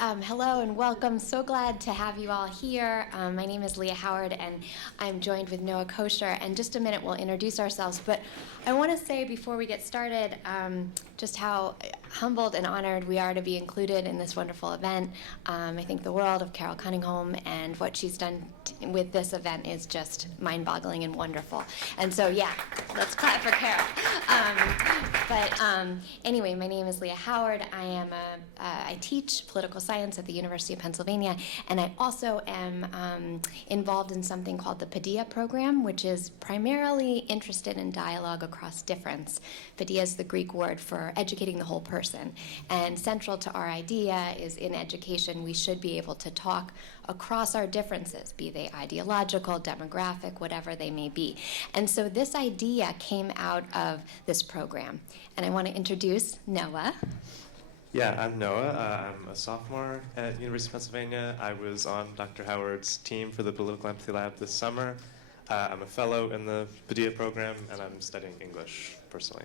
Hello and welcome. So glad to have you all here. My name is Lia Howard, and I'm joined with Noah Kocher. And just a minute, we'll introduce ourselves. But I want to say before we get started, just how humbled and honored we are to be included in this wonderful event. I think the world of Carol Cunningham and what she's done with this event is just mind-boggling and wonderful. And so, yeah, let's clap for Carol. Anyway, my name is Lia Howard. I teach political science at the University of Pennsylvania, and I also am involved in something called the Paedeia program, which is primarily interested in dialogue across difference. Paedeia is the Greek word for educating the whole person, and central to our idea is in education we should be able to talk across our differences, be they ideological, demographic, whatever they may be. And so this idea came out of this program, and I want to introduce Noah. Yeah, I'm Noah. I'm a sophomore at University of Pennsylvania. I was on Dr. Howard's team for the Political Empathy Lab this summer. I'm a fellow in the Paedeia program, and I'm studying English personally.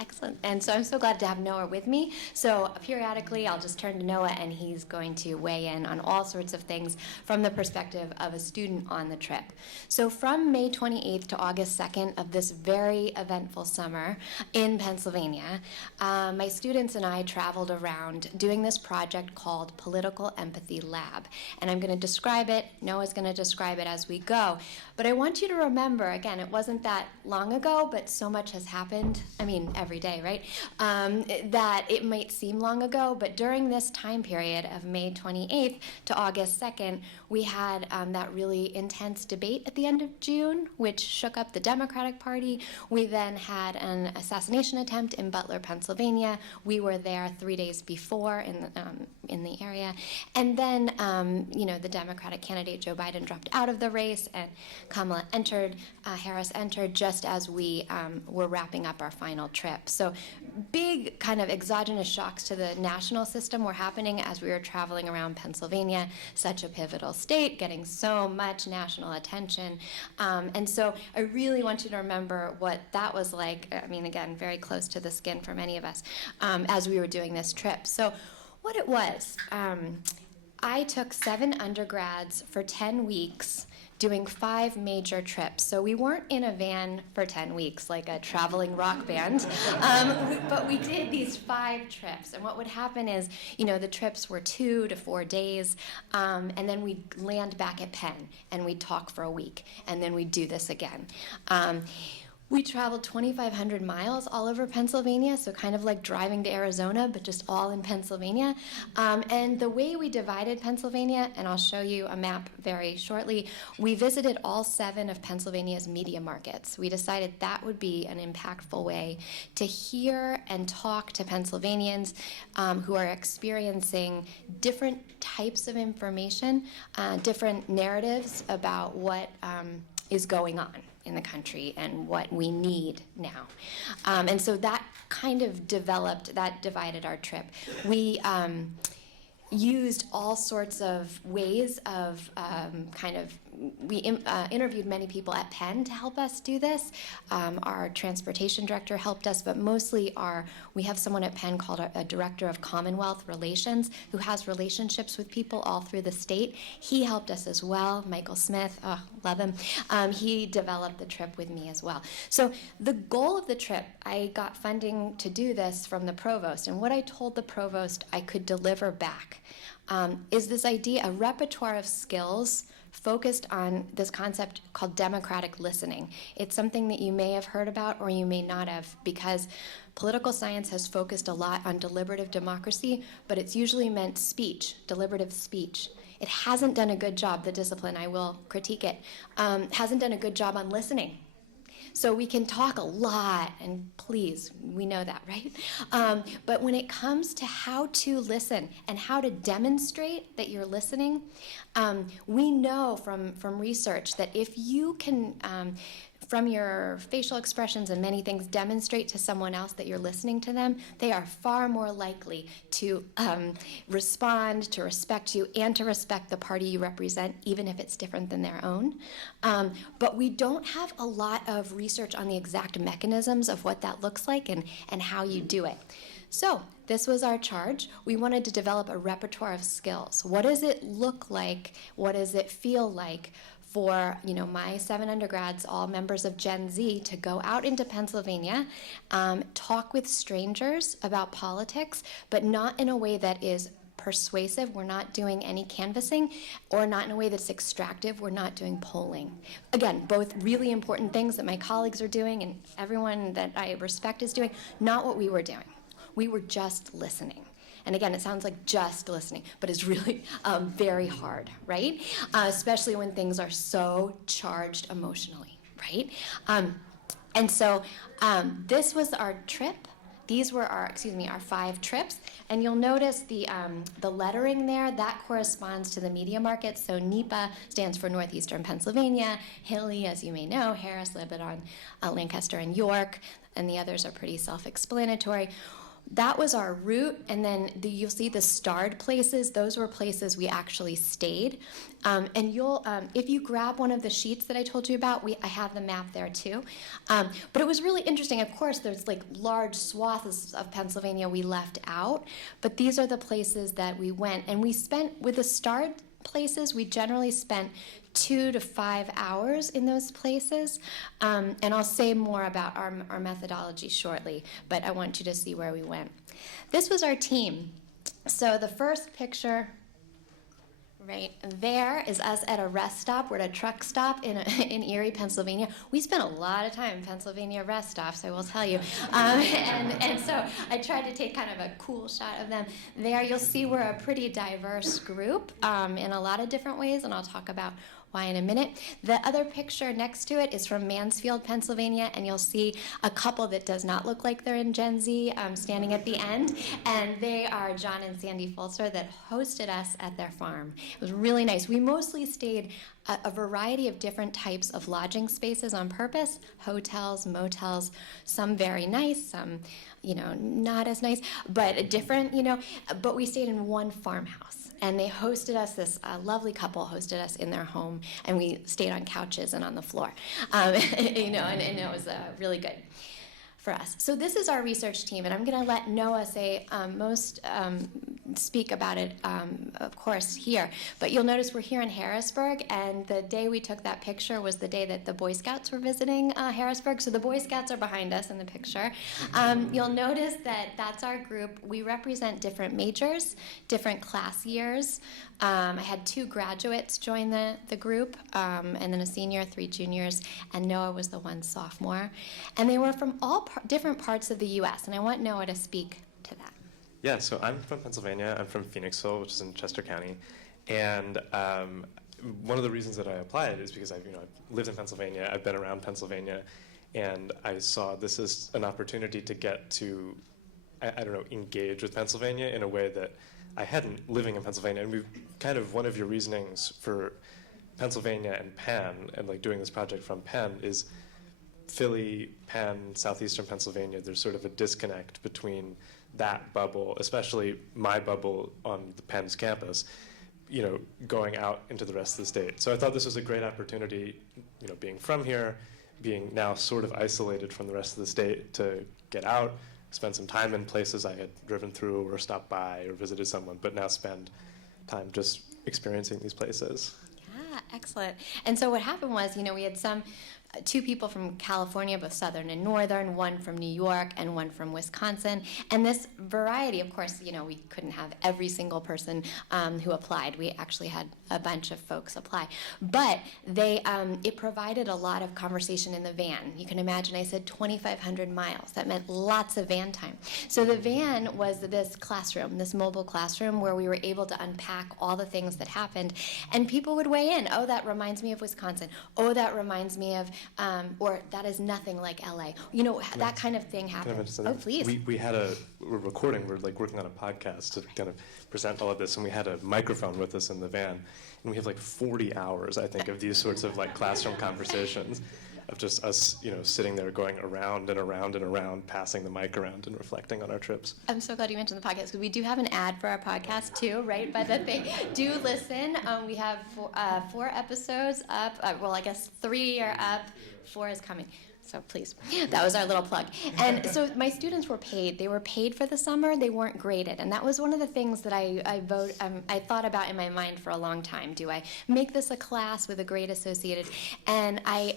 Excellent. And so I'm so glad to have Noah with me. So periodically, I'll just turn to Noah, and he's going to weigh in on all sorts of things from the perspective of a student on the trip. So from May 28th to August 2nd of this very eventful summer in Pennsylvania, my students and I traveled around doing this project called Political Empathy Lab. And I'm going to describe it. Noah's going to describe it as we go. But I want you to remember, again, it wasn't that long ago, but so much has happened. I mean, every day, right? That it might seem long ago, but during this time period of May 28th to August 2nd, we had that really intense debate at the end of June, which shook up the Democratic Party. We then had an assassination attempt in Butler, Pennsylvania. We were there 3 days before in the area. And then, the Democratic candidate Joe Biden dropped out of the race, and Kamala Harris entered just as we were wrapping up our final trip. So big kind of exogenous shocks to the national system were happening as we were traveling around Pennsylvania, such a pivotal state, getting so much national attention. And so I really want you to remember what that was like. I mean, again, very close to the skin for many of us as we were doing this trip. So what it was, I took 7 undergrads for 10 weeks doing 5 major trips. So we weren't in a van for 10 weeks like a traveling rock band, but we did these 5 trips. And what would happen is, the trips were 2 to 4 days, and then we'd land back at Penn, and we'd talk for a week, and then we'd do this again. We traveled 2,500 miles all over Pennsylvania, so kind of like driving to Arizona, but just all in Pennsylvania. And the way we divided Pennsylvania, and I'll show you a map very shortly, we visited all 7 of Pennsylvania's media markets. We decided that would be an impactful way to hear and talk to Pennsylvanians who are experiencing different types of information, different narratives about what is going on in the country and what we need now. And so that kind of divided our trip. We used all sorts of ways of we interviewed many people at Penn to help us do this. Our transportation director helped us, but mostly we have someone at Penn called a director of Commonwealth Relations who has relationships with people all through the state. He helped us as well. Michael Smith, love him. He developed the trip with me as well. So the goal of the trip, I got funding to do this from the provost, and what I told the provost I could deliver back is this idea, a repertoire of skills focused on this concept called democratic listening. It's something that you may have heard about or you may not have, because political science has focused a lot on deliberative democracy, but it's usually meant speech, deliberative speech. It hasn't done a good job, the discipline, I will critique it, hasn't done a good job on listening. So we can talk a lot, and please, we know that, right? But when it comes to how to listen and how to demonstrate that you're listening, we know from research that if you can from your facial expressions and many things demonstrate to someone else that you're listening to them, they are far more likely to respond, to respect you, and to respect the party you represent, even if it's different than their own. But we don't have a lot of research on the exact mechanisms of what that looks like and how you do it. So this was our charge. We wanted to develop a repertoire of skills. What does it look like? What does it feel like for my 7 undergrads, all members of Gen Z, to go out into Pennsylvania, talk with strangers about politics, but not in a way that is persuasive. We're not doing any canvassing, or not in a way that's extractive. We're not doing polling. Again, both really important things that my colleagues are doing and everyone that I respect is doing, not what we were doing. We were just listening. And again, it sounds like just listening, but it's really very hard, right? Especially when things are so charged emotionally, right? And so this was our trip. These were our 5 trips. And you'll notice the lettering there, that corresponds to the media market. So NEPA stands for Northeastern Pennsylvania. Hilly, as you may know, Harris, Lebanon, Lancaster, and York. And the others are pretty self-explanatory. That was our route, and then you'll see the starred places. Those were places we actually stayed. And you'll, if you grab one of the sheets that I told you about, I have the map there too. But it was really interesting. Of course, there's like large swaths of Pennsylvania we left out, but these are the places that we went. And we spent, with the starred places, we generally spent 2 to 5 hours in those places. And I'll say more about our methodology shortly, but I want you to see where we went. This was our team. So the first picture right there is us at a rest stop. We're at a truck stop in Erie, Pennsylvania. We spent a lot of time in Pennsylvania rest stops, I will tell you. And so I tried to take kind of a cool shot of them. There you'll see we're a pretty diverse group in a lot of different ways, and I'll talk about why in a minute. The other picture next to it is from Mansfield, Pennsylvania, and you'll see a couple that does not look like they're in Gen Z standing at the end, and they are John and Sandy Fulser that hosted us at their farm. It was really nice. We mostly stayed a variety of different types of lodging spaces on purpose, hotels, motels, some very nice, some not as nice, but different, but we stayed in one farmhouse. And they hosted us, this lovely couple hosted us in their home, and we stayed on couches and on the floor, and it was really good for us. So this is our research team, and I'm going to let Noah speak about it, of course, here. But you'll notice we're here in Harrisburg, and the day we took that picture was the day that the Boy Scouts were visiting Harrisburg. So the Boy Scouts are behind us in the picture. You'll notice that that's our group. We represent different majors, different class years. I had 2 graduates join the group, and then a senior, 3 juniors, and Noah was the one sophomore. And they were from all different parts of the U.S., and I want Noah to speak to that. Yeah, so I'm from Pennsylvania. I'm from Phoenixville, which is in Chester County. And one of the reasons that I applied is because I've lived in Pennsylvania, I've been around Pennsylvania, and I saw this as an opportunity to get to, engage with Pennsylvania in a way that I hadn't living in Pennsylvania. And one of your reasonings for Pennsylvania and Penn, and doing this project from Penn, is Philly, Penn, southeastern Pennsylvania. There's sort of a disconnect between that bubble, especially my bubble on the Penn's campus, going out into the rest of the state. So I thought this was a great opportunity, being from here, being now sort of isolated from the rest of the state, to get out, spend some time in places I had driven through or stopped by or visited someone, but now spend time just experiencing these places. Yeah, excellent. And so what happened was, we had 2 people from California, both southern and northern, 1 from New York and 1 from Wisconsin. And this variety, of course, we couldn't have every single person who applied. We actually had a bunch of folks apply. But it provided a lot of conversation in the van. You can imagine I said 2,500 miles. That meant lots of van time. So the van was this classroom, this mobile classroom, where we were able to unpack all the things that happened. And people would weigh in. Oh, that reminds me of Wisconsin. Oh, that reminds me of or that is nothing like LA. That kind of thing happens. Oh, please. We're recording, we're working on a podcast to kind of present all of this, and we had a microphone with us in the van, and we have 40 hours, I think, of these sorts of classroom conversations. of just us, sitting there going around and around and around, passing the mic around and reflecting on our trips. I'm so glad you mentioned the podcast because we do have an ad for our podcast too, right? But that they do listen. We have 4 episodes up. Well, I guess 3 are up. 4 is coming. So please, that was our little plug. And so my students were paid. They were paid for the summer. They weren't graded. And that was one of the things that I thought about in my mind for a long time. Do I make this a class with a grade associated? And I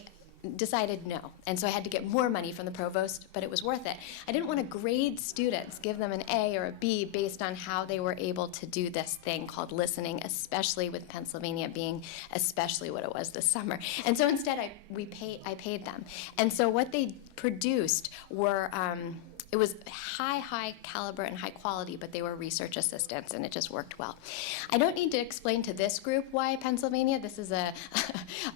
decided no. And so I had to get more money from the provost, but it was worth it. I didn't want to grade students, give them an A or a B based on how they were able to do this thing called listening, especially with Pennsylvania being especially what it was this summer. And so instead I paid them. And so what they produced were it was high caliber and high quality, but they were research assistants, and it just worked well. I don't need to explain to this group why Pennsylvania. This is a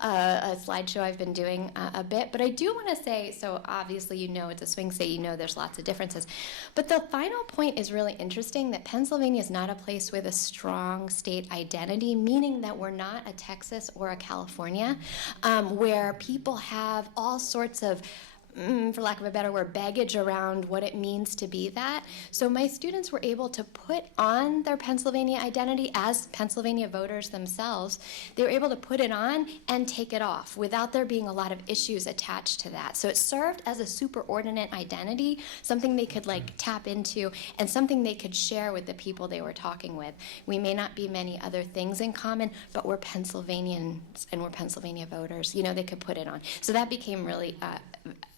slideshow I've been doing a bit, but I do want to say, so obviously it's a swing state, there's lots of differences. But the final point is really interesting, that Pennsylvania is not a place with a strong state identity, meaning that we're not a Texas or a California, where people have all sorts of for lack of a better word, baggage around what it means to be that. So my students were able to put on their Pennsylvania identity as Pennsylvania voters themselves. They were able to put it on and take it off without there being a lot of issues attached to that. So it served as a superordinate identity, something they could tap into and something they could share with the people they were talking with. We may not be many other things in common, but we're Pennsylvanians and we're Pennsylvania voters. They could put it on. So that became really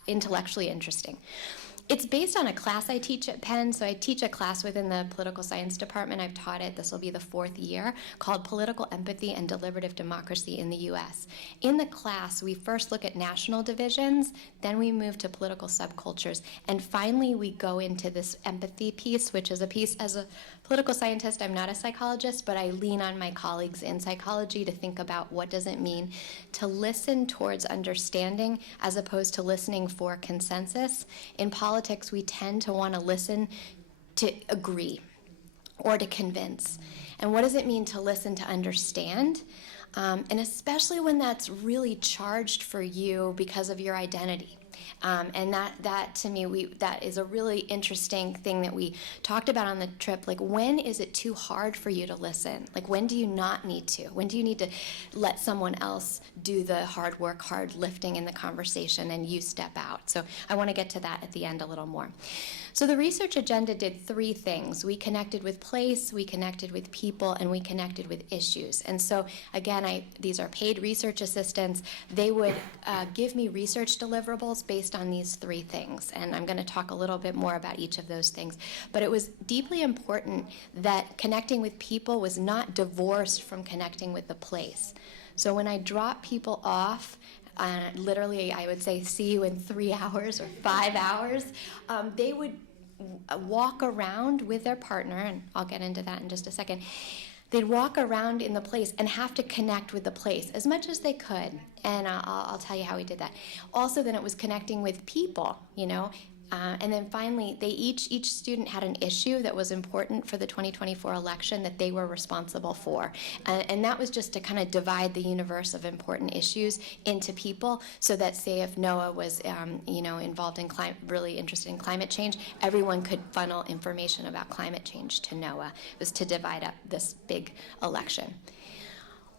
intellectually interesting. It's based on a class I teach at Penn. So I teach a class within the political science department. I've taught it. This will be the 4th year, called Political Empathy and Deliberative Democracy in the U.S. In the class, we first look at national divisions, then we move to political subcultures, and finally we go into this empathy piece, which is a piece as a political scientist. I'm not a psychologist, but I lean on my colleagues in psychology to think about what does it mean to listen towards understanding as opposed to listening for consensus. In politics, we tend to want to listen to agree or to convince. And what does it mean to listen to understand? And especially when that's really charged for you because of your identity. And that to me, that is a really interesting thing that we talked about on the trip. When is it too hard for you to listen? When do you not need to? When do you need to let someone else do the hard work, hard lifting in the conversation, and you step out? So I want to get to that at the end a little more. So the research agenda did 3 things. We connected with place, we connected with people, and we connected with issues. And so again, these are paid research assistants. They would give me research deliverables based on these 3 things. And I'm going to talk a little bit more about each of those things. But it was deeply important that connecting with people was not divorced from connecting with the place. So when I drop people off, literally, I would say, see you in 3 hours or 5 hours. They would walk around with their partner, and I'll get into that in just a second. They'd walk around in the place and have to connect with the place as much as they could. And I'll tell you how we did that. Also, then it was connecting with people, and then finally, each student had an issue that was important for the 2024 election that they were responsible for. And that was just to kind of divide the universe of important issues into people so that, say, if Noah was, involved in really interested in climate change, everyone could funnel information about climate change to Noah. It was to divide up this big election.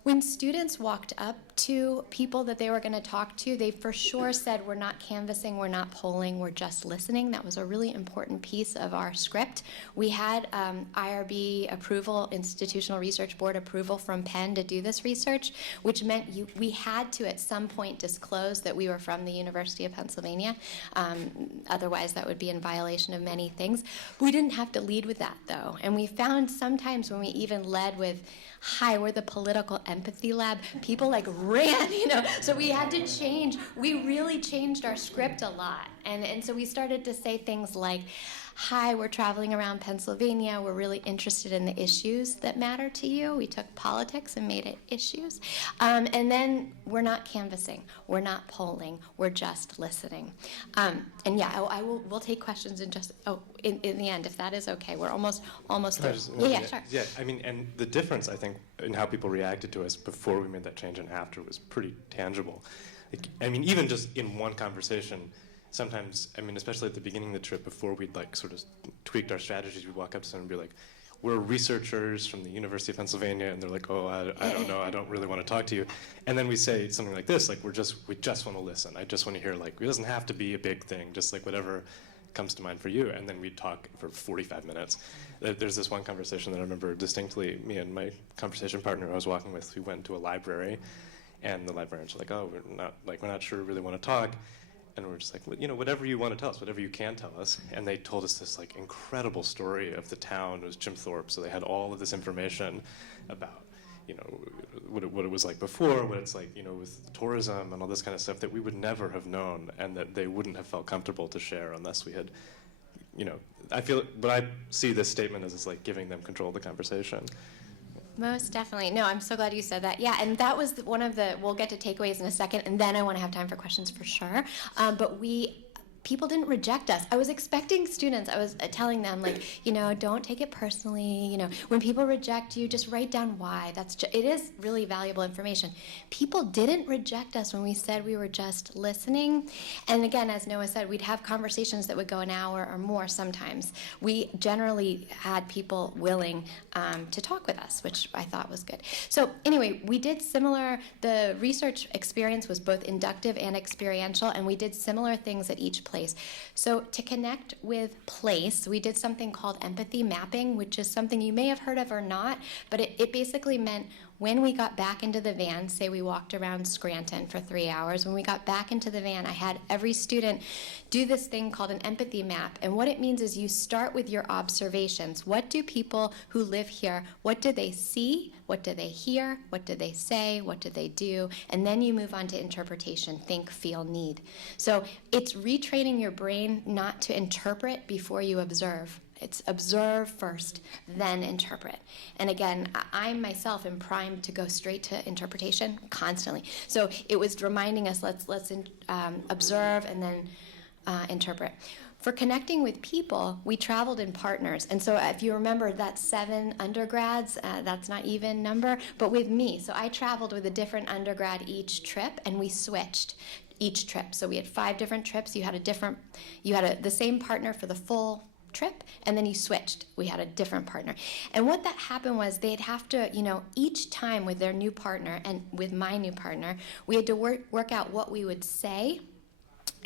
When students walked up to people that they were going to talk to, they for sure said, we're not canvassing, we're not polling, we're just listening. That was a really important piece of our script. We had IRB approval, Institutional Research Board approval from Penn to do this research, which meant we had to at some point disclose that we were from the University of Pennsylvania. Otherwise, that would be in violation of many things. We didn't have to lead with that, though. And we found sometimes when we even led with, hi, we're the Political Empathy Lab, people ran, So we had to change. We really changed our script a lot. And so we started to say things like, hi, we're traveling around Pennsylvania. We're really interested in the issues that matter to you. We took politics and made it issues. And then we're not canvassing. We're not polling. We're just listening. And yeah, we'll take questions in the end, if that is okay. We're almost there. Yeah, sure. Yeah, and the difference, I think, in how people reacted to us before we made that change and after was pretty tangible. I mean, even just in one conversation, sometimes, I mean, especially at the beginning of the trip, before we'd like sort of tweaked our strategies, we'd walk up to someone and be like, we're researchers from the University of Pennsylvania, and they're like, oh, I don't know, I don't really want to talk to you. And then we say something like this, like, we just want to listen. I just want to hear, like, it doesn't have to be a big thing, just like whatever comes to mind for you. And then we'd talk for 45 minutes. There's this one conversation that I remember distinctly, me and my conversation partner I was walking with, we went to a library, and the librarian's like, oh, we're not sure we really want to talk. And we're just like, well, you know, whatever you want to tell us, whatever you can tell us. And they told us this like incredible story of the town. It was Jim Thorpe, so they had all of this information about, you know, what it was like before, what it's like, you know, with tourism and all this kind of stuff that we would never have known, and that they wouldn't have felt comfortable to share unless we had, you know, but I see this statement as it's like giving them control of the conversation. Most definitely. No, I'm so glad you said that. Yeah, and that was one of the, we'll get to takeaways in a second, and then I want to have time for questions for sure. But people didn't reject us. I was expecting students, I was telling them, like, you know, don't take it personally. You know, when people reject you, just write down why. It is really valuable information. People didn't reject us when we said we were just listening. And again, as Noah said, we'd have conversations that would go an hour or more sometimes. We generally had people willing to talk with us, which I thought was good. So anyway, we did similar, the research experience was both inductive and experiential, and we did similar things at each place. So to connect with place, we did something called empathy mapping, which is something you may have heard of or not, but it basically meant when we got back into the van, say we walked around Scranton for 3 hours, when we got back into the van, I had every student do this thing called an empathy map. And what it means is you start with your observations. What do people who live here, what do they see? What do they hear? What do they say? What do they do? And then you move on to interpretation, think, feel, need. So it's retraining your brain not to interpret before you observe. It's observe first, then interpret. And again, I myself am primed to go straight to interpretation constantly. So it was reminding us, let's observe and then interpret. For connecting with people, we traveled in partners. And so if you remember that 7 undergrads, that's not even number, but with me. So I traveled with a different undergrad each trip, and we switched each trip. So we had 5 different trips. You had the same partner for the full trip, and then you switched. We had a different partner. And what that happened was they'd have to, you know, each time with their new partner and with my new partner, we had to work out what we would say,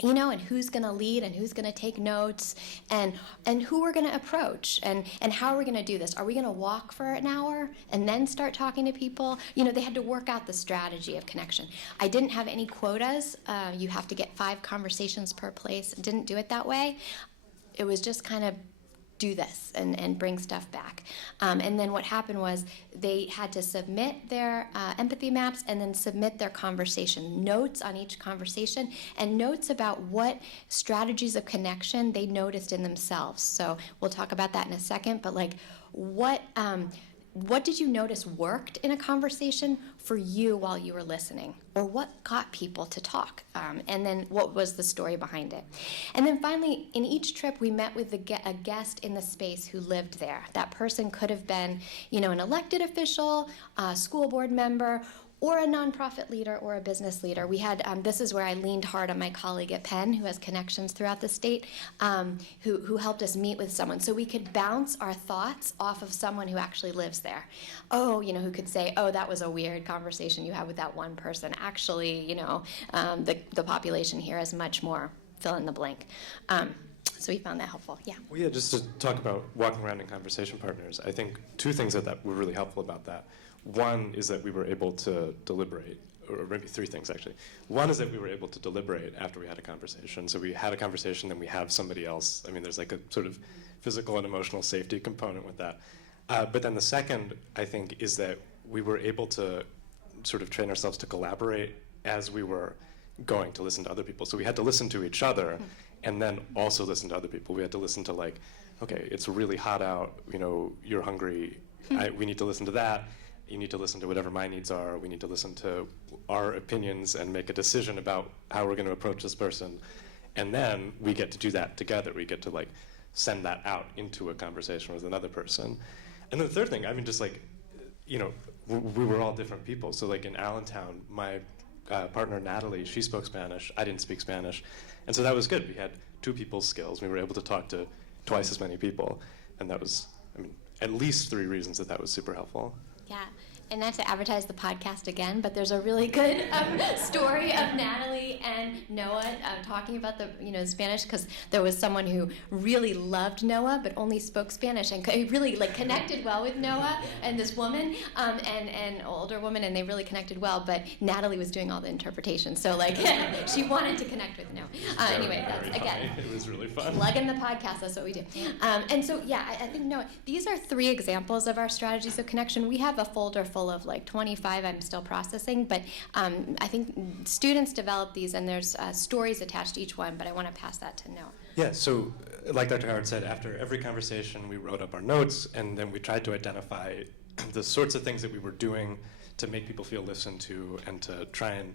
you know, and who's going to lead and who's going to take notes, and who we're going to approach, and how are we going to do this? Are we going to walk for an hour and then start talking to people? You know, they had to work out the strategy of connection. I didn't have any quotas. You have to get 5 conversations per place. Didn't do it that way. It was just kind of do this and bring stuff back. And then what happened was they had to submit their empathy maps and then submit their conversation, notes on each conversation, and notes about what strategies of connection they noticed in themselves. So we'll talk about that in a second, but like what did you notice worked in a conversation for you while you were listening? Or what got people to talk? And then what was the story behind it? And then finally, in each trip, we met with a guest in the space who lived there. That person could have been, you know, an elected official, a school board member, or a nonprofit leader or a business leader. We had, this is where I leaned hard on my colleague at Penn, who has connections throughout the state, who helped us meet with someone. So we could bounce our thoughts off of someone who actually lives there. Oh, you know, who could say, oh, that was a weird conversation you had with that one person. Actually, you know, the population here is much more fill in the blank. So we found that helpful, yeah. Well, yeah, just to talk about walking around in conversation partners, I think 2 things that were really helpful about that. One is that we were able to deliberate, or maybe 3 things actually. One is that we were able to deliberate after we had a conversation. So we had a conversation, then we have somebody else. I mean, there's like a sort of physical and emotional safety component with that. But then the second, I think, is that we were able to sort of train ourselves to collaborate as we were going to listen to other people. So we had to listen to each other and then also listen to other people. We had to listen to like, okay, it's really hot out, you know, you're hungry, we need to listen to that. You need to listen to whatever my needs are. We need to listen to our opinions and make a decision about how we're going to approach this person. And then we get to do that together. We get to like send that out into a conversation with another person. And then the third thing, I mean, just like, you know, we were all different people. So like in Allentown, my partner, Natalie, she spoke Spanish. I didn't speak Spanish. And so that was good. We had two people's skills. We were able to talk to twice as many people. And that was, I mean, at least 3 reasons that was super helpful. Yeah, and not to advertise the podcast again, but there's a really good story of Natalie and Noah talking about the Spanish, because there was someone who really loved Noah but only spoke Spanish and really connected well with Noah and this woman and an older woman, and they really connected well. But Natalie was doing all the interpretation, so she wanted to connect with Noah. Anyway, that's again. It was really fun. Plug in the podcast. That's what we do. And so I think Noah, these are 3 examples of our strategies of connection. We have a folder full of 25 I'm still processing, but I think students develop these, and there's stories attached to each one, but I want to pass that to Noah. Yeah, so like Dr. Howard said, after every conversation, we wrote up our notes, and then we tried to identify the sorts of things that we were doing to make people feel listened to and to try and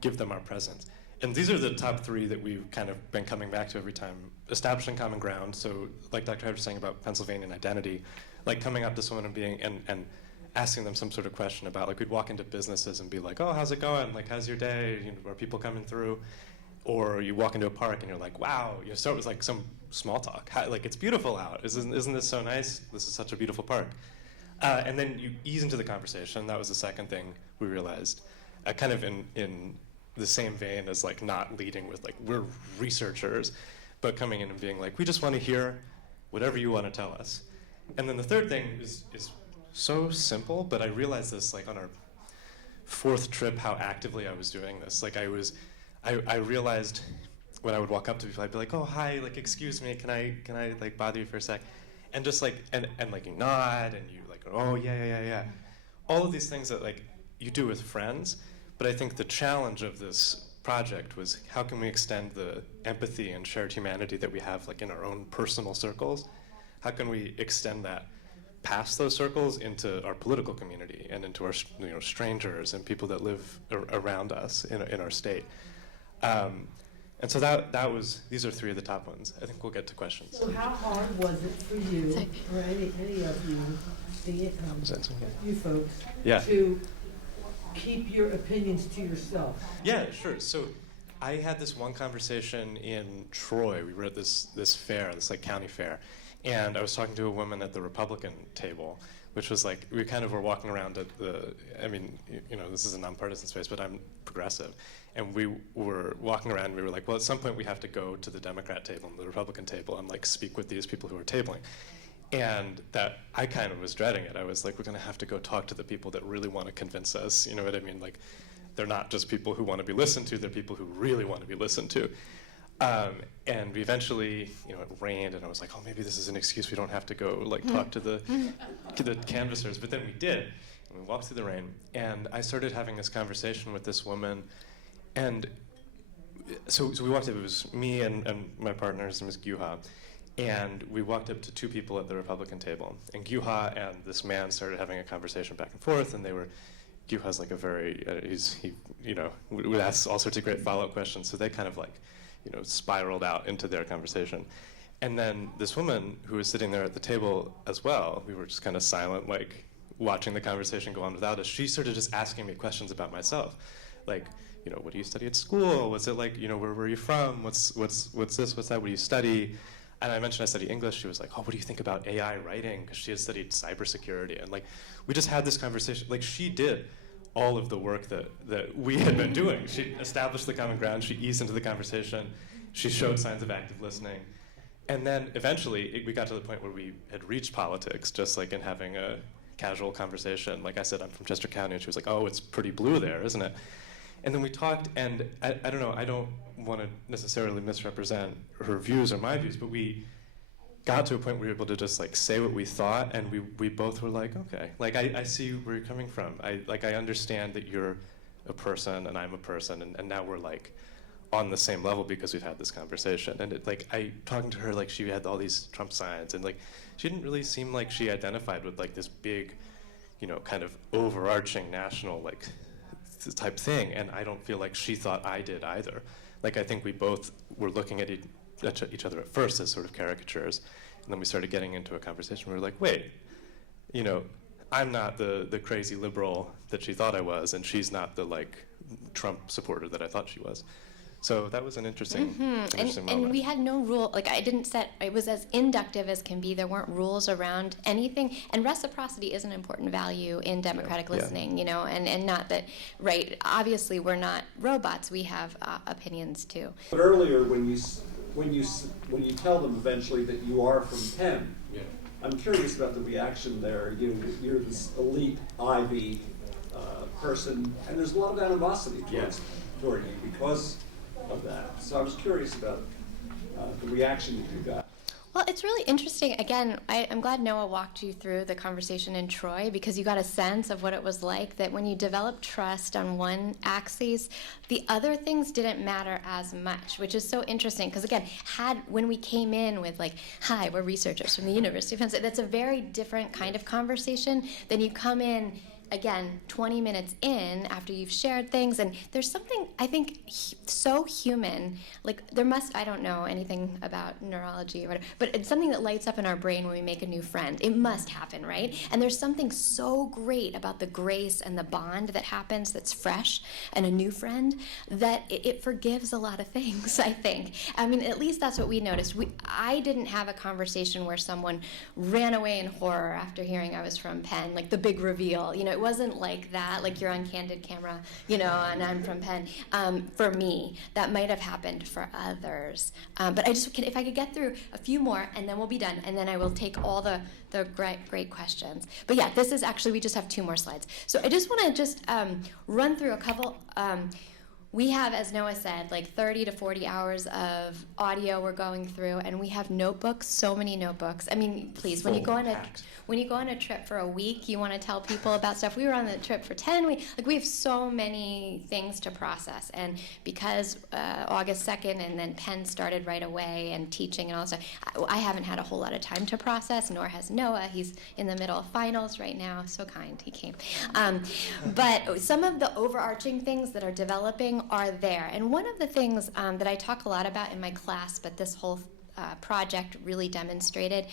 give them our presence. And these are the top 3 that we've kind of been coming back to every time. Establishing common ground, so like Dr. Howard was saying about Pennsylvanian identity, coming up to someone and being, and asking them some sort of question about, we'd walk into businesses and be like, oh, how's it going? How's your day? Are people coming through? Or you walk into a park and you're like, wow. So it was some small talk. It's beautiful out. Isn't this so nice? This is such a beautiful park. And then you ease into the conversation. That was the second thing we realized, kind of in the same vein as not leading with we're researchers, but coming in and being we just want to hear whatever you want to tell us. And then the third thing is so simple, but I realized this on our 4th trip how actively I was doing this. I realized when I would walk up to people, I'd be like, oh, hi, excuse me, can I bother you for a sec? And just and you nod and you oh, yeah. All of these things that you do with friends, but I think the challenge of this project was how can we extend the empathy and shared humanity that we have in our own personal circles? How can we extend that past those circles into our political community and into our strangers and people that live around us in our state. And so that was, these are 3 of the top ones. I think we'll get to questions. So how hard was it for you, or any of you, you folks, to keep your opinions to yourself? Yeah, sure. So I had this one conversation in Troy. We were at this fair, this county fair. And I was talking to a woman at the Republican table, which was we kind of were walking around at this is a nonpartisan space, but I'm progressive. And we were walking around and we were well, at some point we have to go to the Democrat table and the Republican table and speak with these people who are tabling. And that I kind of was dreading it. I was we're gonna have to go talk to the people that really want to convince us, you know what I mean? They're not just people who want to be listened to, they're people who really want to be listened to. And we eventually, it rained, and I was oh, maybe this is an excuse. We don't have to go talk to the canvassers. But then we did, and we walked through the rain. And I started having this conversation with this woman, and so we walked up. It was me and my partner, his name is Gyuha, and we walked up to 2 people at the Republican table. And Gyuha and this man started having a conversation back and forth, and they were. Gyuha's a very he would ask all sorts of great follow-up questions. So they kind of spiraled out into their conversation. And then this woman who was sitting there at the table as well, we were just kind of silent, watching the conversation go on without us. She started just asking me questions about myself. What do you study at school? What's it where were you from? What's this, what's that, what do you study? And I mentioned I study English. She was oh, what do you think about AI writing? Because she had studied cybersecurity. And we just had this conversation. She did all of the work that we had been doing. She established the common ground. She eased into the conversation. She showed signs of active listening. And then eventually we got to the point where we had reached politics, just in having a casual conversation. I said, I'm from Chester County, and she was oh, it's pretty blue there, isn't it? And then we talked, and I don't know, I don't want to necessarily misrepresent her views or my views, but we got to a point where we were able to just say what we thought, and we both were okay. I see where you're coming from. I understand that you're a person and I'm a person, and now we're on the same level because we've had this conversation. And talking to her, she had all these Trump signs, and she didn't really seem like she identified with this big, kind of overarching national type thing. And I don't feel like she thought I did either. I think we both were looking at each other at first as sort of caricatures, and then we started getting into a conversation. We were wait, I'm not the crazy liberal that she thought I was, and she's not the like Trump supporter that I thought she was. So that was an interesting, interesting moment. And we had no rule, like I didn't set, it was as inductive as can be. There weren't rules around anything. And reciprocity is an important value in democratic listening, you know, and not that, right, obviously we're not robots, we have opinions too. But earlier when you tell them eventually that you are from Penn, I'm curious about the reaction there. You're this elite Ivy person, and there's a lot of animosity toward you because of that. So I was curious about the reaction that you got. Well, it's really interesting. Again, I'm glad Noah walked you through the conversation in Troy, because you got a sense of what it was like, that when you develop trust on one axis, the other things didn't matter as much, which is so interesting. Because again, when we came in with like, hi, we're researchers from the University of Penn State, that's a very different kind of conversation than you come in, again, 20 minutes in after you've shared things, and there's something, I think, so human, like I don't know anything about neurology or whatever, but it's something that lights up in our brain when we make a new friend. It must happen, right? And there's something so great about the grace and the bond that happens that's fresh and a new friend, that it forgives a lot of things, I think. I mean, at least that's what we noticed. I didn't have a conversation where someone ran away in horror after hearing I was from Penn, like the big reveal, you know. It wasn't like that, like you're on candid camera, you know, and I'm from Penn. For me, that might have happened for others. But if I could get through a few more, and then we'll be done, and then I will take all the great questions. But yeah, this is actually, we just have 2 more slides. So I just want to run through a couple. We have, as Noah said, like 30 to 40 hours of audio we're going through, and we have notebooks, so many notebooks. I mean, please, when you go on a trip for a week, you want to tell people about stuff. We were on the trip for 10 weeks. Like, we have so many things to process. And because August 2nd and then Penn started right away and teaching and all that stuff, I haven't had a whole lot of time to process, nor has Noah. He's in the middle of finals right now. So kind, he came. But some of the overarching things that are developing are there. And one of the things that I talk a lot about in my class, but this whole project really demonstrated,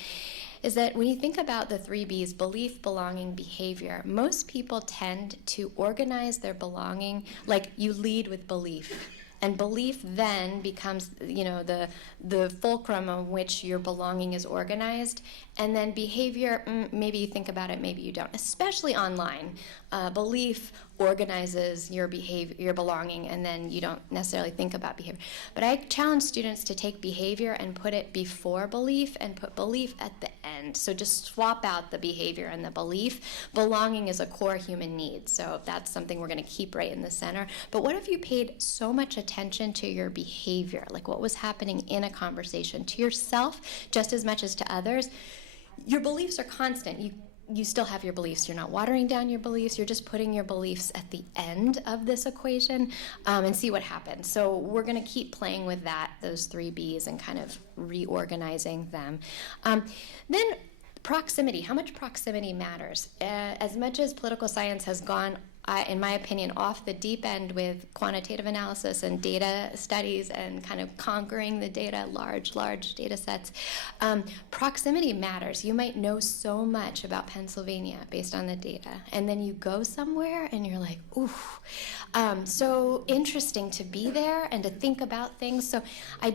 is that when you think about the 3 Bs, belief, belonging, behavior, most people tend to organize their belonging, like you lead with belief. And belief then becomes, you know, the fulcrum on which your belonging is organized. And then behavior, maybe you think about it, maybe you don't. Especially online, belief organizes your behavior, your belonging, and then you don't necessarily think about behavior. But I challenge students to take behavior and put it before belief, and put belief at the end. So just swap out the behavior and the belief. Belonging is a core human need, so that's something we're going to keep right in the center. But what if you paid so much attention to your behavior, like what was happening in a conversation, to yourself just as much as to others? Your beliefs are constant. You still have your beliefs. You're not watering down your beliefs. You're just putting your beliefs at the end of this equation, and see what happens. So we're going to keep playing with those 3 Bs, and kind of reorganizing them. Then proximity. How much proximity matters? As much as political science has gone, in my opinion, off the deep end with quantitative analysis and data studies and kind of conquering the data, large data sets, proximity matters. You might know so much about Pennsylvania based on the data, and then you go somewhere and you're like, ooh, so interesting to be there and to think about things. So we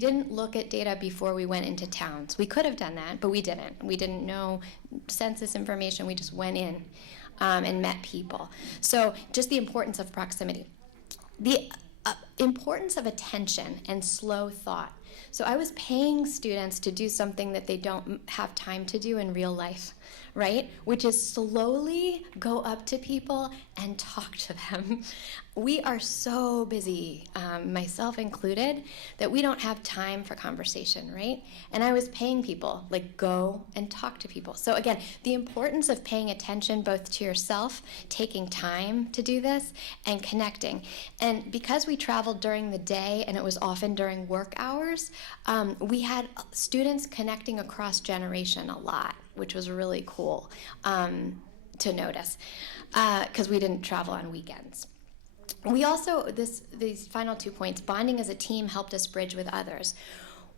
didn't look at data before we went into towns. We could have done that, but we didn't. We didn't know census information. We just went in and met people. So just the importance of proximity. The importance of attention and slow thought. So I was paying students to do something that they don't have time to do in real life, right? Which is slowly go up to people and talk to them. We are so busy, myself included, that we don't have time for conversation, right? And I was paying people, like, go and talk to people. So again, the importance of paying attention both to yourself, taking time to do this, and connecting. And because we traveled during the day, and it was often during work hours, we had students connecting across generation a lot, which was really cool to notice, because we didn't travel on weekends. We also, these final 2 points, bonding as a team helped us bridge with others.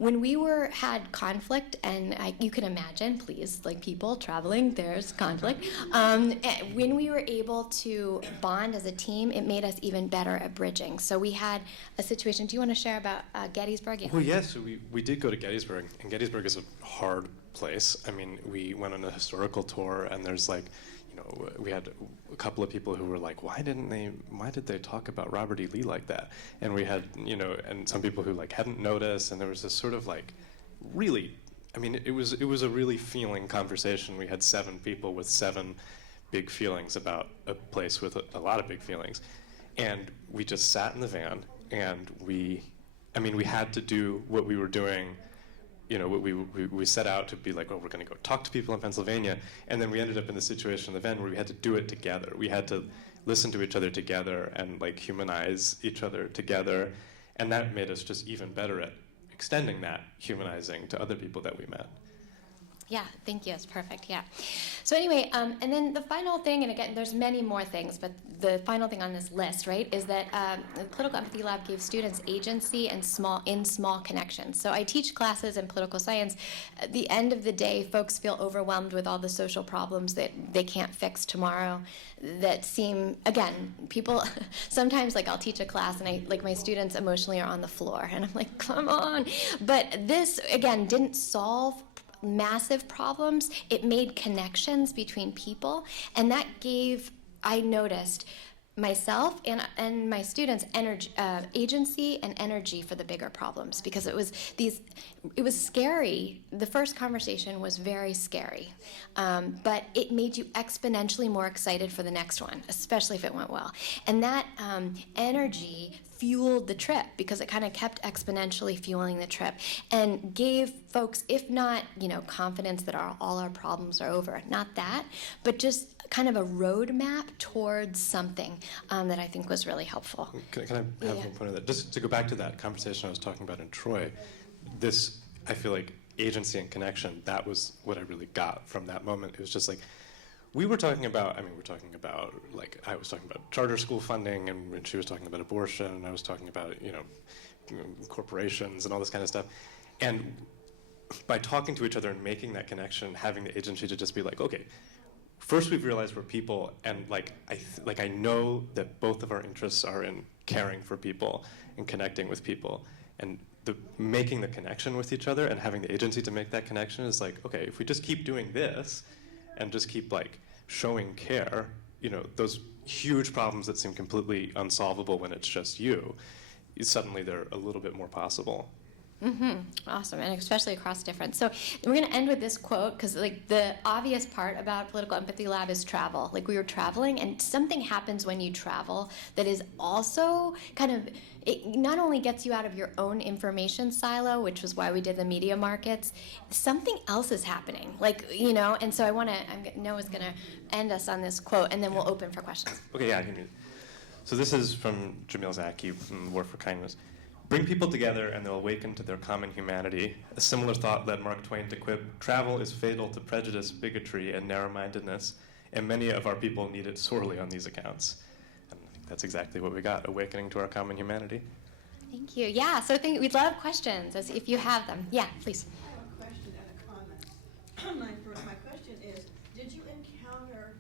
when we had conflict, and you can imagine, please, like people traveling, there's conflict. When we were able to bond as a team, it made us even better at bridging. So we had a situation. Do you want to share about Gettysburg? Yeah. Well, yes, we did go to Gettysburg, and Gettysburg is a hard place. I mean, we went on a historical tour, and there's like, we had a couple of people who were like, why did they talk about Robert E. Lee like that? And we had, and some people who like hadn't noticed, and there was this sort of like really, I mean, it was a really feeling conversation. We had 7 people with 7 big feelings about a place with a lot of big feelings. And we just sat in the van, and we had to do what we were doing. We set out to be like, oh, we're going to go talk to people in Pennsylvania, and then we ended up in the situation in the van where we had to do it together. We had to listen to each other together and like humanize each other together, and that made us just even better at extending that humanizing to other people that we met. Yeah, thank you. It's perfect. Yeah. So anyway, and then the final thing, and again, there's many more things, but the final thing on this list, right, is that the Political Empathy Lab gave students agency and small connections. So I teach classes in political science. At the end of the day, folks feel overwhelmed with all the social problems that they can't fix tomorrow. That seem, again, people sometimes, like, I'll teach a class and my students emotionally are on the floor, and I'm like, come on. But this, again, didn't solve massive problems. It made connections between people, and that gave, I noticed, myself and my students agency and energy for the bigger problems, because it was scary. The first conversation was very scary, but it made you exponentially more excited for the next one, especially if it went well. And that energy fueled the trip, because it kind of kept exponentially fueling the trip and gave folks, if not, confidence that all our problems are over, not that, but just kind of a roadmap towards something that I think was really helpful. Can I have one point on that? Just to go back to that conversation I was talking about in Troy, I feel like agency and connection, that was what I really got from that moment. It was just like, I was talking about charter school funding, and she was talking about abortion, and I was talking about, corporations and all this kind of stuff. And by talking to each other and making that connection, having the agency to just be like, okay, first we've realized we're people, and I know that both of our interests are in caring for people and connecting with people, and making the connection with each other and having the agency to make that connection is like, okay, if we just keep doing this and just keep showing care, those huge problems that seem completely unsolvable when it's just you, suddenly they're a little bit more possible. Mm-hmm. Awesome, and especially across difference. So we're going to end with this quote, because the obvious part about Political Empathy Lab is travel. We were traveling, and something happens when you travel that is also kind of, it not only gets you out of your own information silo, which was why we did the media markets, something else is happening. And so Noah's going to end us on this quote, and then we'll open for questions. Okay, yeah, I can read it. So this is from Jamil Zaki from War for Kindness. Bring people together and they'll awaken to their common humanity. A similar thought led Mark Twain to quip, travel is fatal to prejudice, bigotry, and narrow-mindedness, and many of our people need it sorely on these accounts. And I think that's exactly what we got, awakening to our common humanity. Thank you. Yeah, so we'd love questions, if you have them. Yeah, please. I have a question and a comment. My question is, did you encounter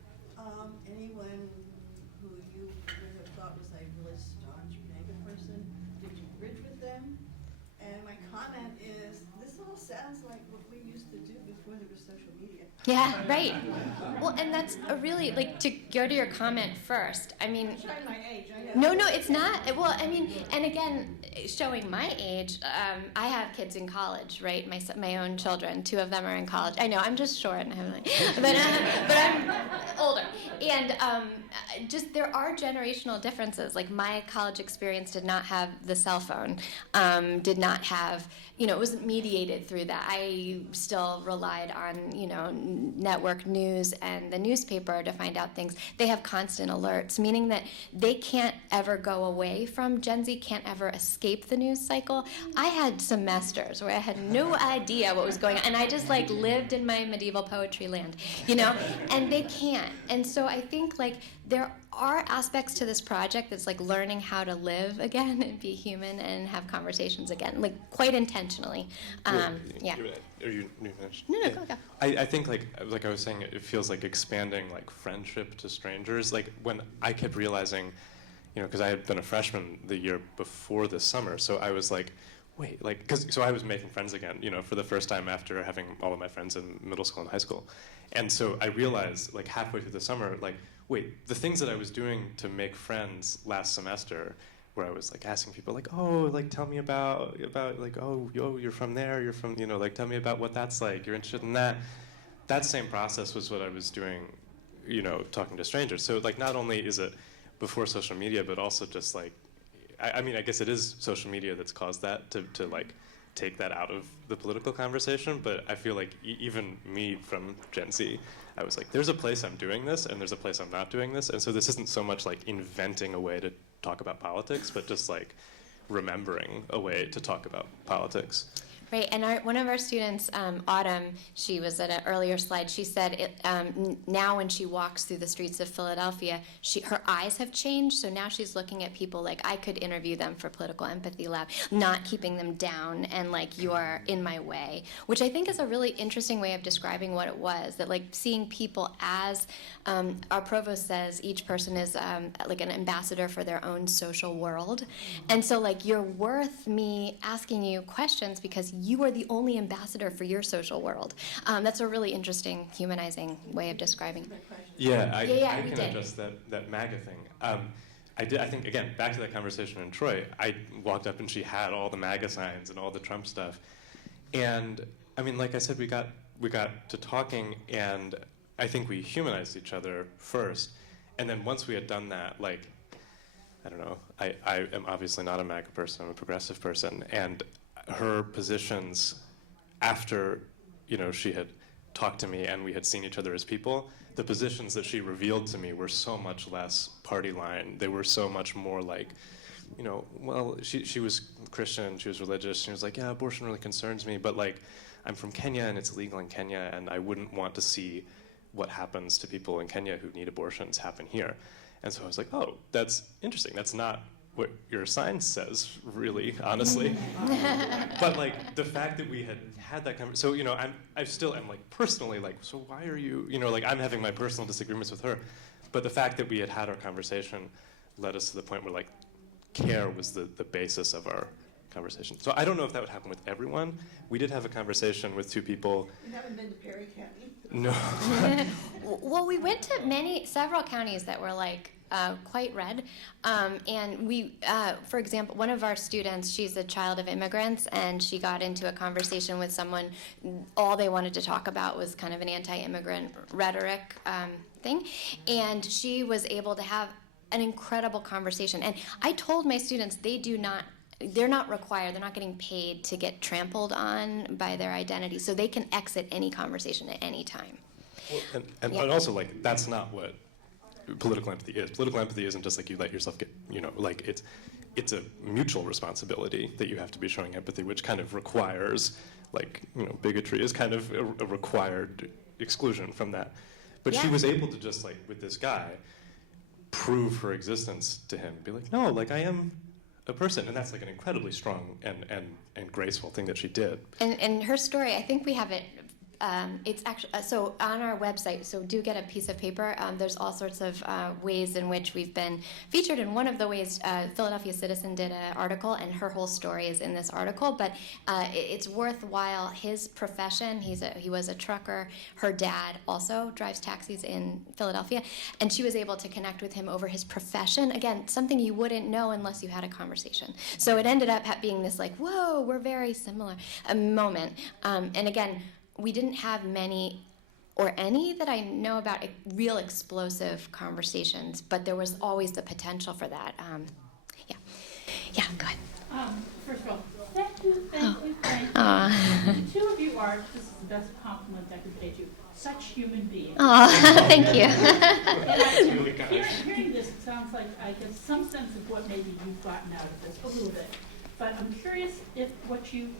anyone who you would have thought was a really staunch mega person? Did you bridge with them? And my comment is, this all sounds like what we used to do before there was social media. Yeah, right. Well, and that's a really, to go to your comment first, I mean... I'm showing my age, I know. No, it's not. Well, I mean, and again, showing my age, I have kids in college, right? My own children, 2 of them are in college. I know, I'm just short, but I'm older. And just there are generational differences. My college experience did not have the cell phone, did not have, it wasn't mediated through that. I still relied on, network news and the newspaper to find out things. They have constant alerts, meaning that they can't ever go away from, Gen Z can't ever escape the news cycle. I had semesters where I had no idea what was going on, and I just lived in my medieval poetry land, and they can't. And so I think there are aspects to this project that's like learning how to live again and be human and have conversations again, like quite intentionally. Yeah. Are you finished? No, go. I think like I was saying, it feels like expanding like friendship to strangers. Like when I kept realizing, because I had been a freshman the year before this summer, so I was like, wait, so I was making friends again, for the first time after having all of my friends in middle school and high school. And so I realized, like halfway through the summer, like, wait, the things that I was doing to make friends last semester, where I was like asking people, like, oh, like tell me about like, oh, you're from there, you're from, like tell me about what that's like. You're interested in that. That same process was what I was doing, talking to strangers. So like, not only is it before social media, but also just like, I mean, I guess it is social media that's caused that to like take that out of the political conversation, but I feel like even me from Gen Z, I was like, there's a place I'm doing this, and there's a place I'm not doing this, and so this isn't so much like inventing a way to talk about politics, but just like remembering a way to talk about politics. Right, and one of our students, Autumn, she was at an earlier slide, she said now when she walks through the streets of Philadelphia, her eyes have changed, so now she's looking at people like I could interview them for Political Empathy Lab, not keeping them down and like you're in my way, which I think is a really interesting way of describing what it was, that like seeing people as, our provost says each person is like an ambassador for their own social world, and so like you're worth me asking you questions because you are the only ambassador for your social world. That's a really interesting, humanizing way of describing it. Yeah, I can address that MAGA thing. I think, again, back to that conversation in Troy, I walked up and she had all the MAGA signs and all the Trump stuff. And, I mean, like I said, we got to talking, and I think we humanized each other first. And then once we had done that, like, I don't know, I am obviously not a MAGA person, I'm a progressive person, and her positions after, she had talked to me and we had seen each other as people, the positions that she revealed to me were so much less party line. They were so much more like, well, she was Christian, she was religious, she was like, yeah, abortion really concerns me, but like, I'm from Kenya and it's illegal in Kenya and I wouldn't want to see what happens to people in Kenya who need abortions happen here. And so I was like, oh, that's interesting. That's not what your sign says, really, honestly. But like the fact that we had that conversation, so I still am like personally like, so why are you, like I'm having my personal disagreements with her, but the fact that we had our conversation led us to the point where like care was the basis of our conversation. So I don't know if that would happen with everyone. We did have a conversation with two people. You haven't been to Perry County? No. Well, we went to several counties that were like quite red. And we, for example, one of our students, she's a child of immigrants, and she got into a conversation with someone, all they wanted to talk about was kind of an anti-immigrant rhetoric thing. And she was able to have an incredible conversation. And I told my students they're not required, they're not getting paid to get trampled on by their identity, so they can exit any conversation at any time. Well, and also, like, that's not what political empathy is. Political empathy isn't just like you let yourself get, like it's a mutual responsibility that you have to be showing empathy, which kind of requires, like, bigotry is kind of a required exclusion from that. But she was able to just, like, with this guy, prove her existence to him, be like, no, like, I am a person, and that's like an incredibly strong and graceful thing that she did. And her story, I think we have it. It's actually so on our website. So do get a piece of paper. There's all sorts of ways in which we've been featured. And one of the ways, Philadelphia Citizen did an article, and her whole story is in this article. But it's worthwhile. His profession, he was a trucker. Her dad also drives taxis in Philadelphia, and she was able to connect with him over his profession. Again, something you wouldn't know unless you had a conversation. So it ended up being this like, whoa, we're very similar moment. And again, we didn't have many or any that I know about real explosive conversations, but there was always the potential for that. Yeah, go ahead. First of all, thank you. The two of you are, this is the best compliment I could pay you, such human beings. Thank you. Hearing this, it sounds like I get some sense of what maybe you've gotten out of this, a little bit. But I'm curious if what you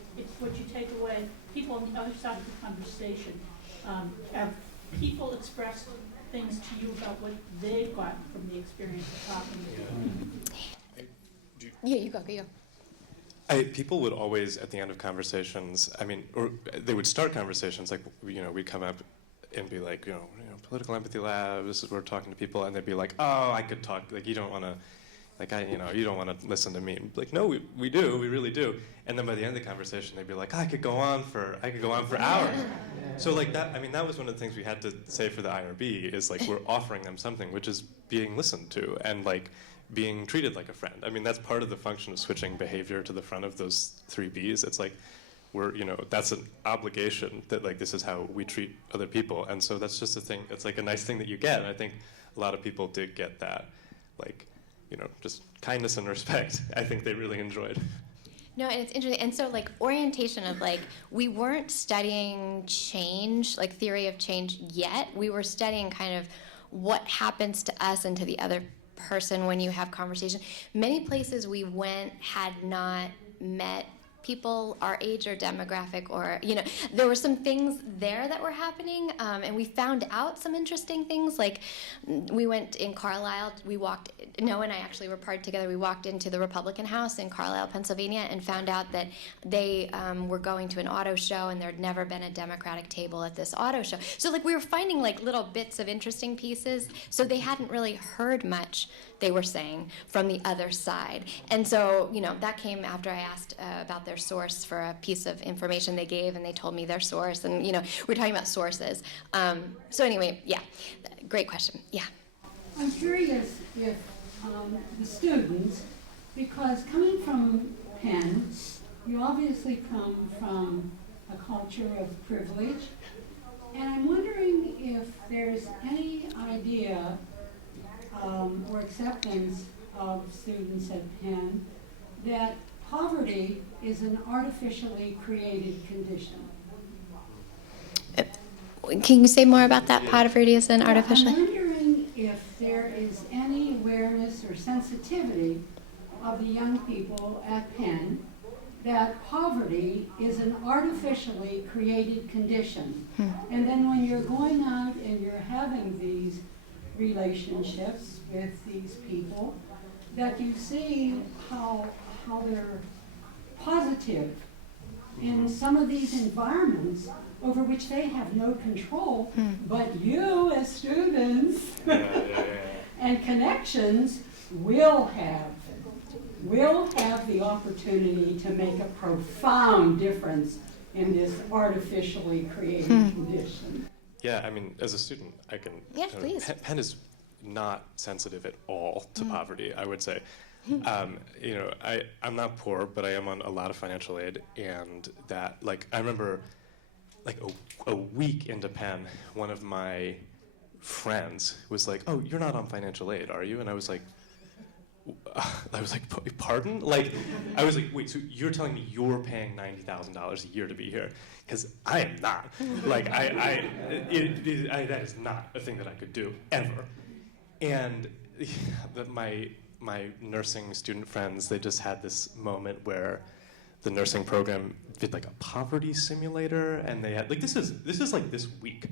take away, people on the other side of the conversation, have people expressed things to you about what they've gotten from the experience of talking to you. Yeah, you go. People would always, at the end of conversations, or they would start conversations like, we'd come up and be like, political empathy lab, this is where we're talking to people, and they'd be like, oh, I could talk, like, you don't want to, you don't want to listen to me. Like, no, we do, we really do. And then by the end of the conversation, they'd be like, I could go on for hours. So like that, that was one of the things we had to say for the IRB is like, we're offering them something, which is being listened to and like being treated like a friend. That's part of the function of switching behavior to the front of those 3 Bs. It's like, that's an obligation that like, this is how we treat other people. And so that's just a thing, it's like a nice thing that you get. And I think a lot of people did get that, like, just kindness and respect. I think they really enjoyed. No, and it's interesting. And so, like, orientation of, like, we weren't studying change, like theory of change yet. We were studying kind of what happens to us and to the other person when you have conversation. Many places we went had not met people our age or demographic, or there were some things there that were happening, and we found out some interesting things. Like, we went in Carlisle, Noah and I actually were part together, we walked into the Republican House in Carlisle, Pennsylvania, and found out that they were going to an auto show, and there'd never been a Democratic table at this auto show. So like, we were finding like little bits of interesting pieces, so they hadn't really heard much, they were saying, from the other side. And so, that came after I asked about their source for a piece of information they gave, and they told me their source, and, we're talking about sources. So anyway, yeah, great question, yeah. I'm curious if the students, because coming from Penn, you obviously come from a culture of privilege, and I'm wondering if there's any idea or acceptance of students at Penn that poverty is an artificially created condition. Can you say more about that? Poverty is an artificial? I'm wondering if there is any awareness or sensitivity of the young people at Penn that poverty is an artificially created condition. And then when you're going out and you're having these relationships with these people, that you see how they're positive in some of these environments over which they have no control, but you as students and connections will have the opportunity to make a profound difference in this artificially created condition. Yeah, as a student, I can. Yeah, please. Penn is not sensitive at all to poverty, I would say. I'm not poor, but I am on a lot of financial aid, and that, like, I remember, like, a week into Penn, one of my friends was like, "Oh, you're not on financial aid, are you?" And I was like, pardon? Like, I was like, wait, so you're telling me you're paying $90,000 a year to be here? Because I am not. Like, that is not a thing that I could do, ever. And my nursing student friends, they just had this moment where the nursing program did like a poverty simulator, and they had, like, this is like this week.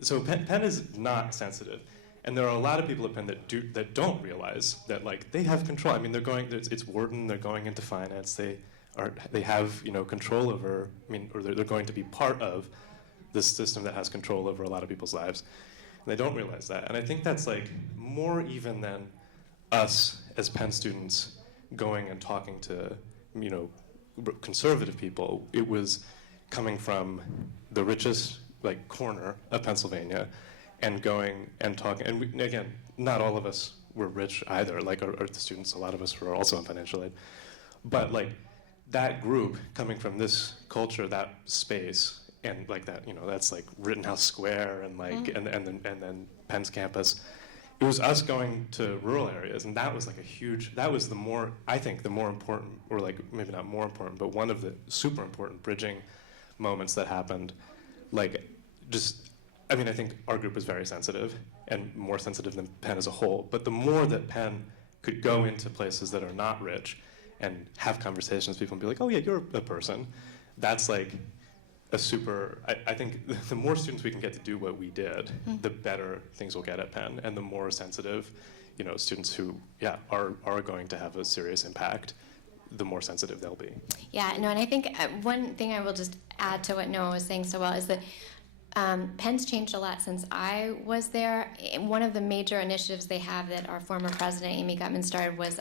So Penn is not sensitive. And there are a lot of people at Penn that don't realize that, like, they have control. They're going. It's Wharton. They're going into finance. They have control over. Or they're going to be part of this system that has control over a lot of people's lives. And they don't realize that. And I think that's like more even than us as Penn students going and talking to conservative people. It was coming from the richest corner of Pennsylvania, and going and talking, and again, not all of us were rich either, or the students, a lot of us were also on financial aid. But that group coming from this culture, that space, and that's like Rittenhouse Square, and and then Penn's campus. It was us going to rural areas, and that was that was the more important, or maybe not more important, but one of the super important bridging moments that happened. I think our group was very sensitive, and more sensitive than Penn as a whole. But the more that Penn could go into places that are not rich and have conversations with people and be like, oh yeah, you're a person, that's I think the more students we can get to do what we did, the better things will get at Penn, and the more sensitive, students who, are going to have a serious impact, the more sensitive they'll be. Yeah, no, and I think one thing I will just add to what Noah was saying so well is that Penn's changed a lot since I was there. One of the major initiatives they have that our former president, Amy Gutman, started was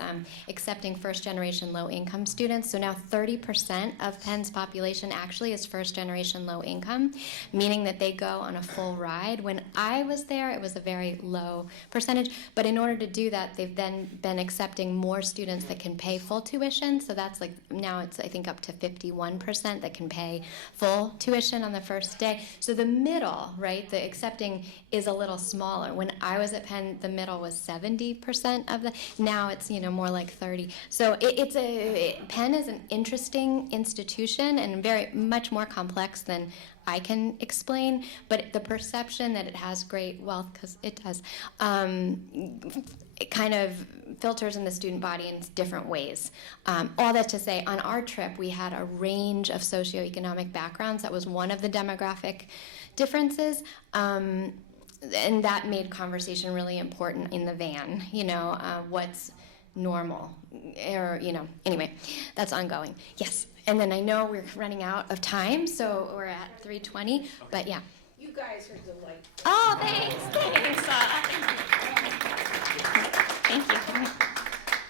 accepting first-generation low-income students. So now 30% of Penn's population actually is first-generation low-income, meaning that they go on a full ride. When I was there, it was a very low percentage. But in order to do that, they've then been accepting more students that can pay full tuition. So that's now it's, I think, up to 51% that can pay full tuition on the first day. So the middle, right, the accepting is a little smaller. When I was at Penn, the middle was 70% of the, now it's, more like 30. So Penn is an interesting institution and very much more complex than I can explain, but the perception that it has great wealth, because it does, it kind of filters in the student body in different ways. All that to say, on our trip, we had a range of socioeconomic backgrounds. That was one of the demographic differences. And that made conversation really important in the van, what's normal, or, anyway, that's ongoing. Yes, and then I know we're running out of time, so we're at 3:20, but yeah. You guys are delightful. Oh, thanks. Thank you.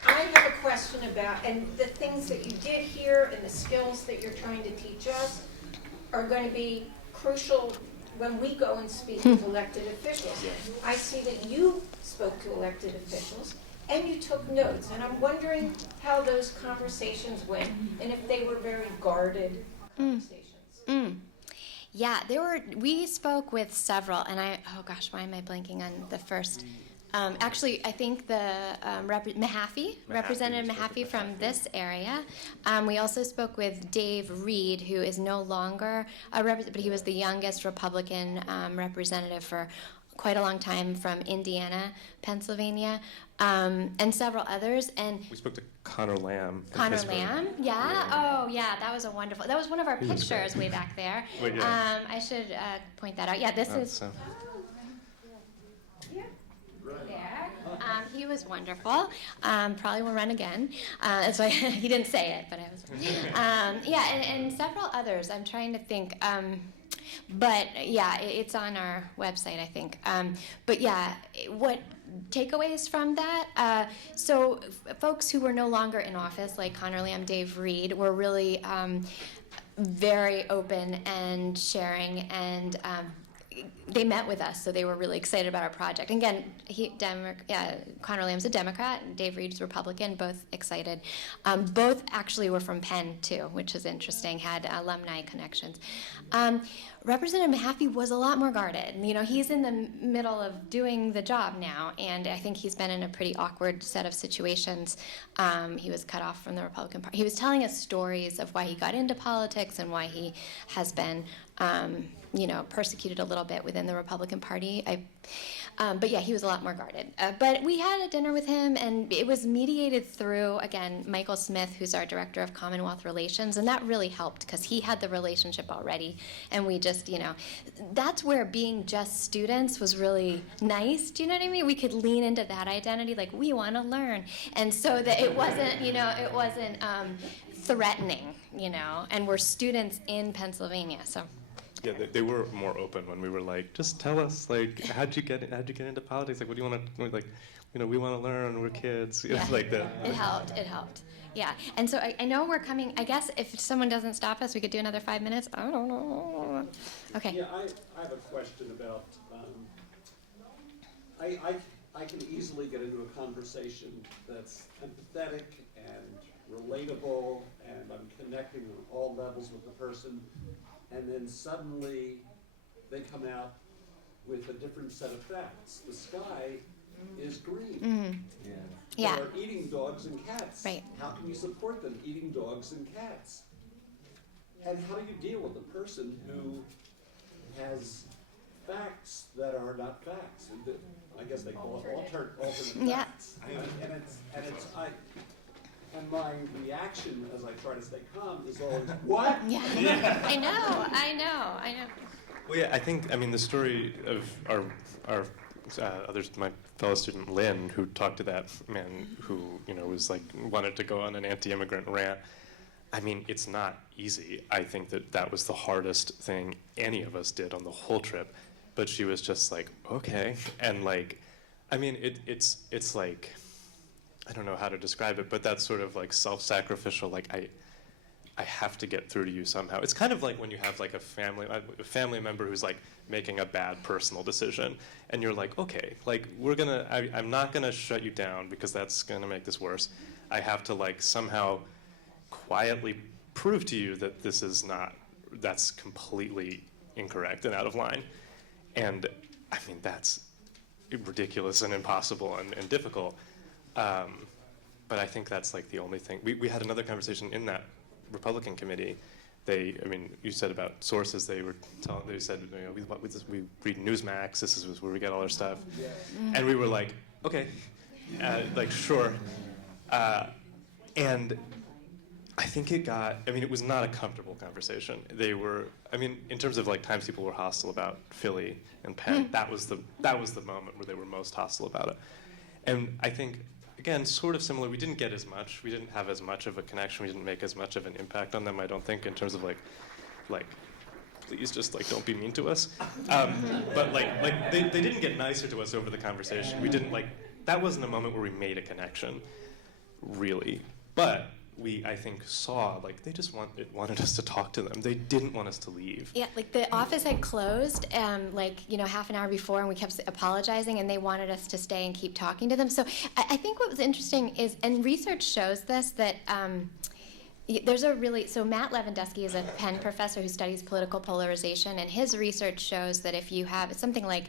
I have a question about, and the things that you did here and the skills that you're trying to teach us are going to be crucial when we go and speak with elected officials. I see that you spoke to elected officials and you took notes, and I'm wondering how those conversations went and if they were very guarded conversations. Yeah, we spoke with several, and why am I blanking on the first? Actually, I think the Representative Mahaffey from this area. We also spoke with Dave Reed, who is no longer a representative, but he was the youngest Republican representative for quite a long time from Indiana, Pennsylvania, and several others. And We spoke to Connor Lamb. Connor Lamb, yeah. Oh, yeah. That was that was one of our pictures way back there. Wait, yeah. I should point that out. Yeah, this is. So. There. He was wonderful. Probably will run again. That's why he didn't say it, but I was. And several others. I'm trying to think. But yeah, it's on our website, I think. But yeah, what takeaways from that? So folks who were no longer in office, like Connor Lamb, Dave Reed, were really very open and sharing, and they met with us, so they were really excited about our project. And again, Connor Lamb's a Democrat, and Dave Reed's Republican, both excited. Both actually were from Penn, too, which is interesting, had alumni connections. Representative Mahaffey was a lot more guarded. He's in the middle of doing the job now, and I think he's been in a pretty awkward set of situations. He was cut off from the Republican Party. He was telling us stories of why he got into politics and why he has been persecuted a little bit within the Republican Party. But yeah, he was a lot more guarded. But we had a dinner with him, and it was mediated through, again, Michael Smith, who's our Director of Commonwealth Relations, and that really helped because he had the relationship already, and we just, that's where being just students was really nice. Do you know what I mean? We could lean into that identity, like, we want to learn. And so that it wasn't, threatening, and we're students in Pennsylvania, so. Yeah, they were more open when we were like, just tell us, like, how'd you get into politics? Like, what do you want to, like, we want to learn, we're kids, like that. It helped. Yeah, and so I know we're coming, I guess if someone doesn't stop us, we could do another 5 minutes. I don't know. Okay. Yeah, I have a question about, I can easily get into a conversation that's empathetic and relatable, and I'm connecting on all levels with the person, and then suddenly they come out with a different set of facts. The sky is green. Mm-hmm. Yeah. They're eating dogs and cats. Right. How can you support them eating dogs and cats? And how do you deal with a person who has facts that are not facts? And my reaction as I try to stay calm is always, what? Yeah, I know. Well, yeah, I think, I mean, the story of our others, my fellow student Lynn, who talked to that man who, was like, wanted to go on an anti-immigrant rant. I mean, it's not easy. I think that was the hardest thing any of us did on the whole trip. But she was just like, okay. And like, I mean, it's like, I don't know how to describe it, but that's sort of like self-sacrificial, like I have to get through to you somehow. It's kind of like when you have like a family member who's like making a bad personal decision, and you're like, okay, like I'm not gonna shut you down because that's gonna make this worse. I have to like somehow quietly prove to you that that's completely incorrect and out of line. And I mean, that's ridiculous and impossible and difficult. But I think that's like the only thing. We had another conversation in that Republican committee. You said about sources. They said, we read Newsmax. This is where we get all our stuff. Yeah. And we were like, okay, like sure. And I think it was not a comfortable conversation. They were, in terms of like times people were hostile about Philly and Penn, that was the moment where they were most hostile about it. And I think, again, sort of similar, we didn't get as much. We didn't have as much of a connection. We didn't make as much of an impact on them, I don't think, in terms of like, please just like don't be mean to us. But like they didn't get nicer to us over the conversation. We didn't that wasn't a moment where we made a connection, really. But we, I think, saw, they just wanted us to talk to them. They didn't want us to leave. Yeah, the office had closed, half an hour before, and we kept apologizing, and they wanted us to stay and keep talking to them. So I think what was interesting is, and research shows this, that so Matt Lewandowski is a Penn professor who studies political polarization, and his research shows that if you have something like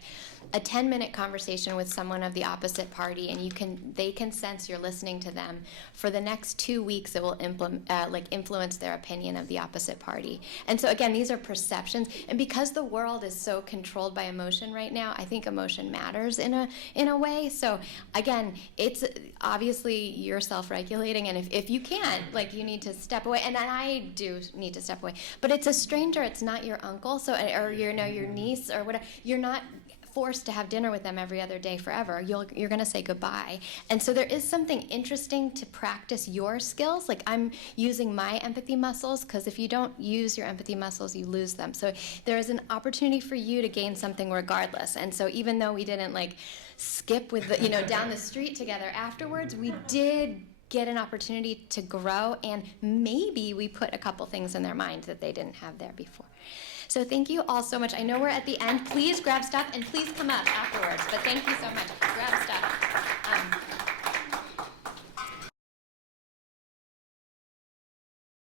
a 10-minute conversation with someone of the opposite party, and they can sense you're listening to them, for the next 2 weeks it will influence their opinion of the opposite party. And so again, these are perceptions, and because the world is so controlled by emotion right now, I think emotion matters in a way. So again, it's obviously you're self-regulating, and if you can't, you need to step away, and I do need to step away. But it's a stranger, it's not your uncle, or your niece or whatever. You're not forced to have dinner with them every other day forever. You're going to say goodbye. And so there is something interesting to practice your skills. I'm using my empathy muscles, because if you don't use your empathy muscles, you lose them. So there is an opportunity for you to gain something regardless. And so even though we didn't skip with down the street together afterwards, we did get an opportunity to grow, and maybe we put a couple things in their mind that they didn't have there before. So thank you all so much. I know we're at the end. Please grab stuff and please come up afterwards. But thank you so much.